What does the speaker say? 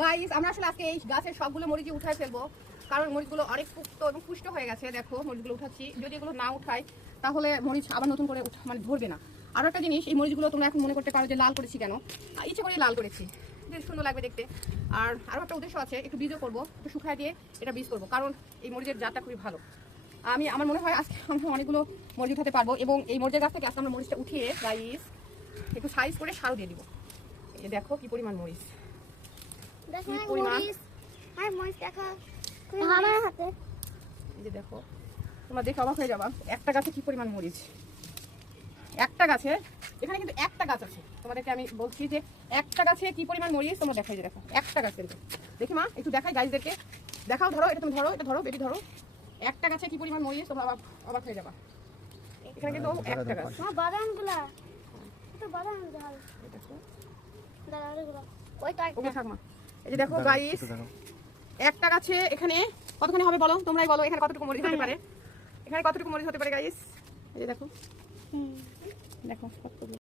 Guys আমরা আসলে আজকে এই গাছের সবগুলো মরিচই উঠায় ফেলবো, কারণ মরিচগুলো অনেক পুক্ত এবং পুষ্ট হয়ে গেছে। দেখো মরিচগুলো উঠাচ্ছি, যদি এগুলো না উঠাই তাহলে মরিচ আবার নতুন করে মানে ধরবে না। আরও একটা জিনিস, এই মরিচগুলো তোমরা এখন মনে করতে পারো যে লাল করেছি কেন, ইচ্ছে করে লাল করেছি, বেশ সুন্দর লাগবে দেখতে। আর আরও একটা উদ্দেশ্য আছে, একটু বীজও করবো, একটু শুকায় দিয়ে এটা বীজ করবো, কারণ এই মরিচের জাতটা খুবই ভালো। আমার মনে হয় আজকে আমরা অনেকগুলো মরিচ উঠাতে পারবো, এবং এই মরিচের গাছ থেকে আজকে আমরা মরিচটা উঠিয়ে গাইস একটু সাইজ করে সারও দিয়ে দিব। এই দেখো কি পরিমাণ মরিচ, এই যে দেখো, তোমরা দেখে অবাক হয়ে যাবা একটা গাছে কি পরিমাণ মরিচ। একটা গাছে, এখানে কিন্তু একটা গাছ আছে, তোমাদেরকে আমি বলছি যে একটা গাছে কি পরিমাণ মরিচ তোমরা দেখাই, যে দেখো একটা গাছ। কিন্তু দেখি মা একটু দেখাই গাছদেরকে, দেখাও, ধরো এটা, তুমি ধরো, এটা ধরো বেটি, ধরো একটা গাছে কি পরিমাণ মরিচ, তোমরা অবাক হয়ে যাবা। এখানে কিন্তু একটা গাছ, এই যে দেখো গাইস, একটা গাছে এখানে কতখানি হবে বলো, তোমরাই বলো এখানে কতটুকু মরিচ হতে পারে, এখানে কতটুকু মরিচ হতে পারে গাইস। এই যে দেখো, দেখো কতটুকু।